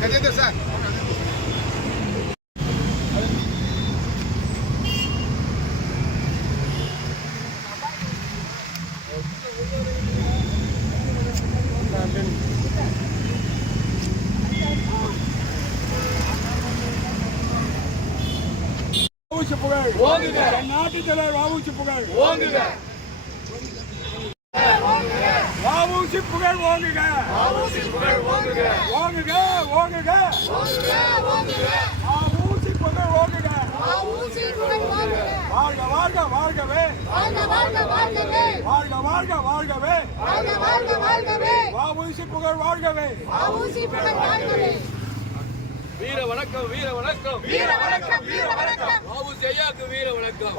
Gajendra sir புகழ் நாட்டு தலைவர் வாவுசி புகழ் ஓங்குக வாவுசி புகழ் ஓங்குக. ஆவோசி புகழ் ஓங்குக. ஓங்குக ஓங்குக. வாவுசி புகழ் ஓங்குக. வாழ்க வாழ்க வாழ்கவே. வாழ்க வாழ்க வாழ்கவே. வாவுசி புகழ் வாழ்கவே. வீர வணக்கம் வீர வணக்கம். வீர வணக்கம் வீர வணக்கம். பாபு ஐயாக்கு வீர வணக்கம்.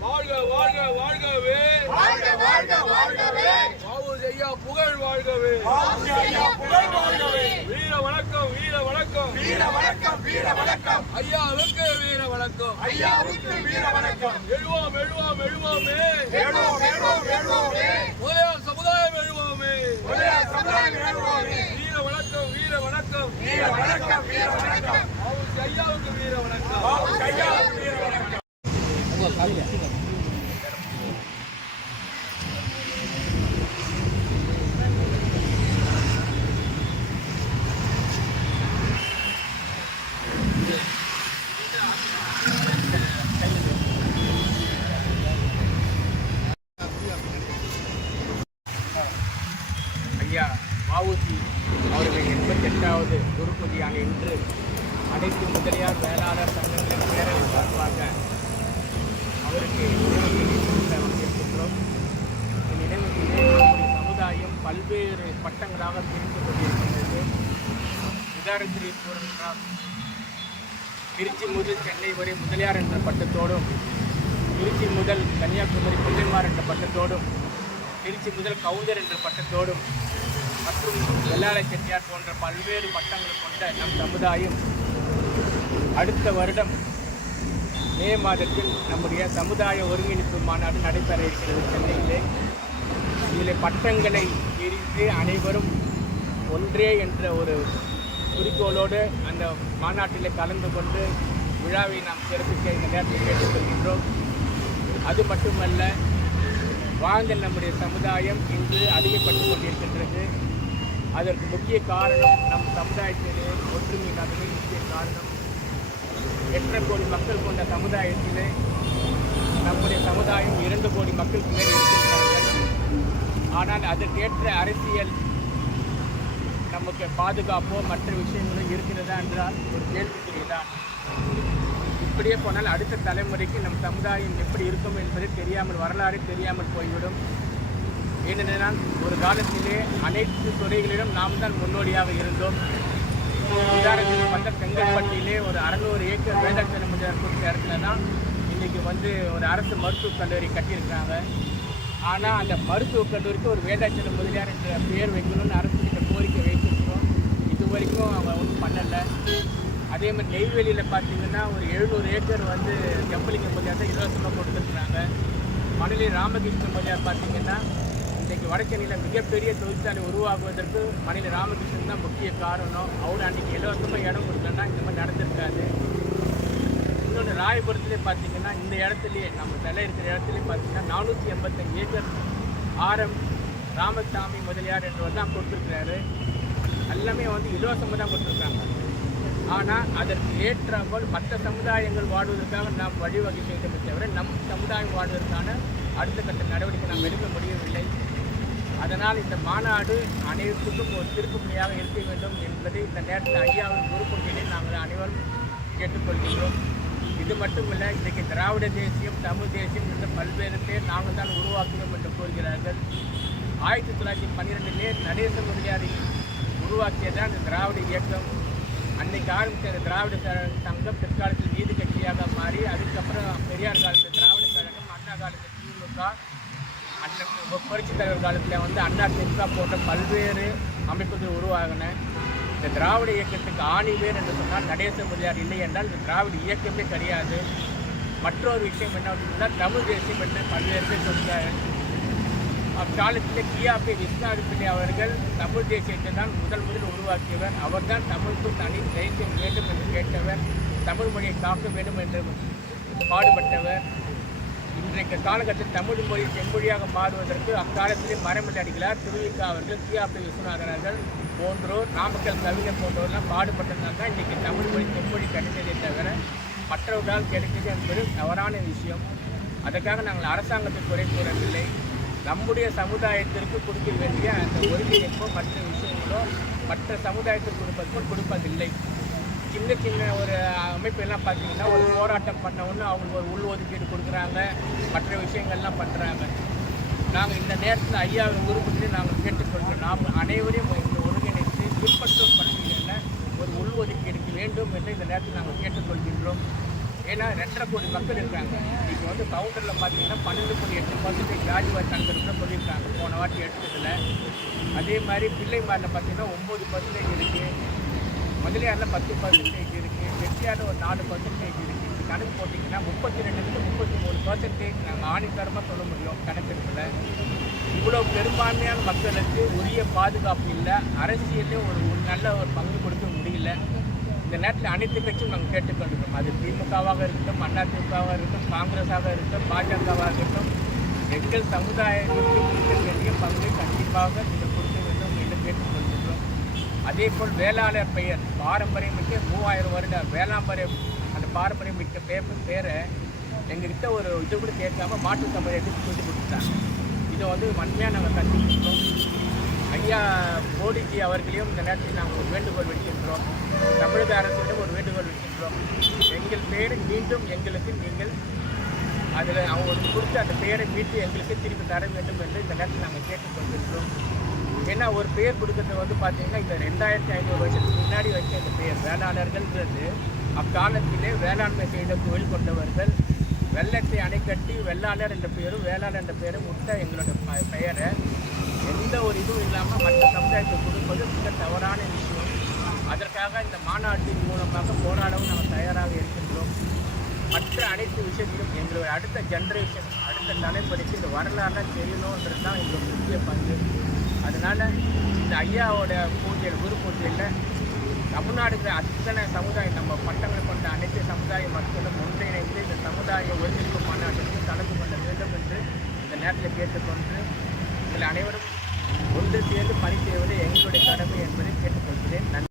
வாழ்க வாழ்க வாழ்கவே வாழ்க வாழ்க வாழ்கவே பாபு ஐயா புகழ் வாழ்கவே வாவுசி ஐயா புகழ் வாழ்கவே வீர வணக்கம் வீர வணக்கம் வீர வணக்கம் வீர வணக்கம். ஐயாவுக்கு வீர வணக்கம். ஐயாவுக்கு வீர வணக்கம். எழுவோம் எழுவோம் எழுவோமே. எழுவோம் எழுவோம் எழுவோமே. முதலியார் சமுதாயம் எழுவோமே. முதலியார் சமுதாயம் எழுவோமே. வீர வணக்கம் வீர வணக்கம். வீர வணக்கம் வீர வணக்கம். ஐயாவுக்கு வீர வணக்கம். ஐயாவுக்கு வீர வணக்கம் ஐயா வஉசி அவர்கள் எண்பத்தெட்டாவது இன்று அனைத்து முதலியார் வேளாளர் சங்கங்களின் பேரவை சார்பாக அவருக்கு வந்திருக்கின்றோம். இருக்கின்றோம் நினைவுகளிலே சமுதாயம் பல்வேறு பட்டங்களாக பிரிந்து கொண்டிருக்கின்றது. உதாரணத்திற்கு கூறப்பட்டால் திருச்சி முதல் சென்னை வரை முதலியார் என்ற பட்டத்தோடும் திருச்சி முதல் கன்னியாகுமரி பிள்ளைமார் என்ற பட்டத்தோடும் திருச்சி முதல் கவுந்தர் என்ற பட்டத்தோடும் மற்றும் வெள்ளாளை செட்டியார் போன்ற பல்வேறு பட்டங்கள் கொண்ட நம் சமுதாயம் அடுத்த வருடம் மே மாதத்தில் நம்முடைய சமுதாய ஒருங்கிணைப்பு மாநாடு நடைபெற இருக்கிறது சென்னையிலே. இதில் பட்டங்களை பிரித்து அனைவரும் ஒன்றே என்ற ஒரு குறிக்கோளோடு அந்த மாநாட்டில் கலந்து கொண்டு விழாவை நாம் சிறப்பிக்க இந்த நேரத்தில் கேட்டுக்கொள்கின்றோம். அது மட்டுமல்ல வாழ்ந்த நம்முடைய சமுதாயம் இன்று அதிகப்பட்டு கொண்டிருக்கின்றது. அதற்கு முக்கிய காரணம் நம் சமுதாயத்திலே ஒற்றுமை அதுவே முக்கிய காரணம். எட்டரை கோடி மக்கள் கொண்ட சமுதாயத்திலே நம்முடைய சமுதாயம் இரண்டு கோடி மக்களுக்கு மேல் இருக்கின்றார்கள். ஆனால் அதற்கேற்ற அரசியல் நமக்கு பாதுகாப்போ மற்ற விஷயங்களோ இருக்கிறதா என்றால் ஒரு கேள்விக்குரியதான் இப்படியே போனால் அடுத்த தலைமுறைக்கு நம் சமுதாயம் எப்படி இருக்கும் என்பது தெரியாமல் வரலாறு தெரியாமல் போய்விடும். ஏனென்றால் ஒரு காலத்திலே அனைத்து துறைகளிலும் நாம் தான் முன்னோடியாக இருந்தோம். உதாரணத்துக்கு பார்த்தா செங்கல்பட்டியிலே ஒரு அறநூறு ஏக்கர் வேதாச்சல முதலியார் கொடுத்த இடத்துல தான் இன்றைக்கி வந்து ஒரு அரசு மருத்துவக் கல்லூரி கட்டியிருக்காங்க ஆனால் அந்த மருத்துவக் கல்லூரிக்கு ஒரு வேதாச்சல முதலியார் என்ற பெயர் வைக்கணும்னு அரசு கோரிக்கை வைத்திருக்கிறோம். இது வரைக்கும் அவங்க ஒன்றும் பண்ணலை. அதே மாதிரி நெய்வேலியில் பார்த்தீங்கன்னா ஒரு எழுநூறு ஏக்கர் வந்து ஜம்பலிங்க முதலியார் தான் இலவசமாக கொடுத்துருக்குறாங்க. மணலி ராமகிருஷ்ண முதலியார் பார்த்தீங்கன்னா இன்றைக்கி வடசென்னையில் மிகப்பெரிய தொழிற்சாலை உருவாகுவதற்கு மணலி ராமகிருஷ்ணன் தான் முக்கிய காரணம். அவர் அன்றைக்கி இலவசமாக இடம் கொடுக்கலன்னா இந்த மாதிரி நடந்திருக்காது. இன்னொன்று ராயபுரத்துலேயே பார்த்தீங்கன்னா இந்த இடத்துலையே நம்ம தலை இருக்கிற இடத்துலையே பார்த்தீங்கன்னா நானூற்றி எண்பத்தஞ்சு ஏக்கர் ஆரம் ராமசாமி முதலியார் என்றவர் தான் கொடுத்துருக்கிறாரு. எல்லாமே வந்து இலவசமாக தான் கொடுத்துருக்காங்க. ஆனால் அதற்கு ஏற்றாமல் மற்ற சமுதாயங்கள் வாழ்வதற்காக நாம் வழிவகை செய்தோமே தவிர நம் சமுதாயம் வாழ்வதற்கான அடுத்த கட்ட நடவடிக்கை நாம் எடுக்க முடியவில்லை. அதனால் இந்த மாநாடு அனைவருக்கும் ஒரு திருப்புமுனையாக இருக்க வேண்டும் என்பதை இந்த நேரத்தில் ஐயாவின் குருப்பொழியிலே நாங்கள் அனைவரும் கேட்டுக்கொள்கின்றோம். இது மட்டுமல்ல இன்றைக்கு திராவிட தேசியம் தமிழ் தேசியம் என்ற பல்வேறு பேர் நாங்கள் தான் உருவாக்கினோம் என்று கூறுகிறார்கள். ஆயிரத்தி தொள்ளாயிரத்தி பன்னிரெண்டிலே நடேச முதலியாரை உருவாக்கியதான் இந்த திராவிட இயக்கம். அன்னைக்கு ஆரம்பித்த திராவிட சங்கம் பிற்காலத்தில் நீதி கட்சியாக மாறி அதுக்கப்புறம் பெரியார் காலத்தில் திராவிட கழகம் அண்ணா காலத்தில் திமுக அன்னைக்கு புரட்சி தலைவர் காலத்தில் வந்து அண்ணா திமுக போன்ற பல்வேறு அமைப்புகள் உருவாகின. இந்த திராவிட இயக்கத்துக்கு ஆணிவேர் என்று சொன்னால் நடேச முதலியார் இல்லை என்றால் இந்த திராவிட இயக்கமே கிடையாது. மற்றொரு விஷயம் என்ன அப்படின்னா தமிழ் தேசியம் என்று பல்வேறு பேர் சொல்கிறார்கள் அக்காலத்தில் கியாபி விஸ்வநாதபிள்ளை அவர்கள் தமிழ் தேசியத்தை தான் முதல் முதல் உருவாக்கியவர். அவர்தான் தமிழுக்கு தனி தேசியம் வேண்டும் என்று கேட்டவர். தமிழ் மொழியை காக்க வேண்டும் என்று பாடுபட்டவர். இன்றைக்கு காலகட்டத்தில் தமிழ் மொழி செம்மொழியாக மாறுவதற்கு அக்காலத்திலே மரமில் அடிகளார் திருவிக்கா அவர்கள் கியாபி விஸ்வநாதனர்கள் போன்றோர் நாமக்கல் கவிஞர் போன்றோர்லாம் பாடுபட்டதுனால தான் இன்றைக்கி தமிழ் மொழி செம்மொழி கிடைத்ததே தவிர மற்றவர்களால் கிடைத்தது என்பது தவறான விஷயம். அதற்காக நாங்கள் அரசாங்கத்தை குறை கூறவில்லை நம்முடைய சமுதாயத்திற்கு கொடுக்க வேண்டிய அந்த ஒருங்கிணைப்போ மற்ற விஷயங்களோ மற்ற சமுதாயத்திற்கு கொடுப்பதற்கோ கொடுப்பதில்லை. சின்ன சின்ன ஒரு அமைப்பெல்லாம் பார்த்தீங்கன்னா ஒரு போராட்டம் பண்ண ஒன்று அவங்களுக்கு ஒரு உள் ஒதுக்கீடு கொடுக்குறாங்க. மற்ற விஷயங்கள்லாம் பண்ணுறாங்க நாங்கள் இந்த நேரத்தில் ஐயாவின் விருப்பத்தில் நாங்கள் கேட்டுக்கொள்கிறோம். நாம் அனைவரையும் இந்த ஒருங்கிணைத்து பின்பற்றும் பணிகளில் ஒரு உள்ஒதுக்கீடுக்கு வேண்டும் என்று இந்த நேரத்தில் நாங்கள் கேட்டுக்கொள்கின்றோம். ஏன்னா ரெண்டரை கோடி மக்கள் இருக்காங்க. இப்போ வந்து கவுண்டரில் பார்த்தீங்கன்னா பன்னெண்டு கோடி எட்டு பர்சன்டேஜ் ஜாதிவாரி கணக்கெடுப்பில் சொல்லியிருக்காங்க. போன வாட்டி எடுத்ததில். அதே மாதிரி பிள்ளைமாரில் பார்த்தீங்கன்னா ஒம்பது பர்சன்டேஜ் இருக்குது முதலியாரில் பத்து பர்சன்டேஜ் இருக்குது வெற்றியாரில் ஒரு நாலு பர்சன்டேஜ் இருக்குது இந்த கணக்கு போட்டிங்கன்னா முப்பத்தி ரெண்டுலேருந்து முப்பத்தி மூணு பர்சன்டேஜ் நாங்கள் ஆணித்தரமாக சொல்ல முடியும். கணக்கெடுப்பில் இவ்வளோ பெரும்பான்மையான மக்களுக்கு உரிய பாதுகாப்பு இல்லை. அரசியலே ஒரு ஒரு நல்ல ஒரு பங்கு கொடுக்க முடியல. இந்த நேரத்தில் அனைத்து கட்சியும் நாங்கள் கேட்டுக்கொண்டிருக்கோம். அது திமுகவாக இருக்கட்டும் அதிமுகவாக இருக்கட்டும் காங்கிரஸாக இருக்கட்டும் பாஜகவாக இருக்கட்டும் எங்கள் சமுதாயத்திற்கு கொடுக்க வேண்டிய பங்கு கண்டிப்பாக இந்த கொடுக்க வேண்டும் என்று கேட்டுக்கொள்கின்றோம் அதே போல் வேளாளர் பெயர் பாரம்பரியம் மிக்க மூவாயிரம் வருட வேளாம்பரியம் அந்த பாரம்பரியம் மிக்க பேப்பர் பேரை எங்ககிட்ட ஒரு இது கூட கேட்காம மாட்டு சமுதாயத்துக்கு சொல்லி கொடுத்துட்டாங்க இதை வந்து வன்மையாக நாங்கள் கண்டிக்கின்றோம் ஐயா மோடிஜி அவர்களையும் இந்த நேரத்தில் நாங்கள் ஒரு வேண்டுகோள் வைக்கின்றோம் தமிழக அரசிடம் ஒரு வேண்டுகோள் வைக்கின்றோம் எங்கள் பெயரை மீண்டும் எங்களுக்கு நீங்கள் அதில் அவங்களுக்கு கொடுத்து அந்த பெயரை மீட்டு எங்களுக்கு திருப்பி தர வேண்டும் என்று இந்த நேரத்தில் நாங்கள் கேட்டுக்கொண்டிருக்கிறோம். ஏன்னா ஒரு பெயர் கொடுக்கறது வந்து பார்த்தீங்கன்னா இந்த ரெண்டாயிரத்தி ஐநூறு வருஷத்துக்கு முன்னாடி வச்ச இந்த பெயர் வேளாளர்கள்ன்றது அக்காலத்திலே வேளாண்மை செய்த தொழில் கொண்டவர்கள் வெள்ளத்தை அணைக்கட்டி வெள்ளாளர் என்ற பெயரும் வேளாளர் என்ற பெயரும் விட்ட எங்களோட பெயரை. எந்த ஒரு இதுவும் இல்லாமல் மற்ற சமுதாயத்தை கொடுப்பது மிக தவறான விஷயம். அதற்காக இந்த மாநாட்டின் மூலமாக போராடவும் நாங்கள் தயாராக இருக்கின்றோம். மற்ற அனைத்து விஷயத்திலும் எங்களுடைய அடுத்த ஜென்ரேஷன் அடுத்த தலைமுறைக்கு இந்த வரலாறுலாம் தெரியணுன்றது தான் எங்களோட முக்கிய பங்கு. அதனால் இந்த ஐயாவோட பூஜையில் குரு பூஜையில் தமிழ்நாடுக்கு அத்தனை சமுதாயம் நம்ம பட்டங்கள் கொண்ட அனைத்து சமுதாய மக்களும் ஒன்றிணைந்து இந்த சமுதாய ஒருங்கிணைப்பு மாநாட்டிற்கு கலந்து கொள்ள வேண்டும் என்று இந்த நேரத்தில் கேட்டுக்கொண்டு உங்கள் அனைவரும் ஒன்று சேர்ந்து பணி செய்வது எங்களுடைய கடமை என்பதை கேட்டுக்கொள்கிறேன். நன்றி.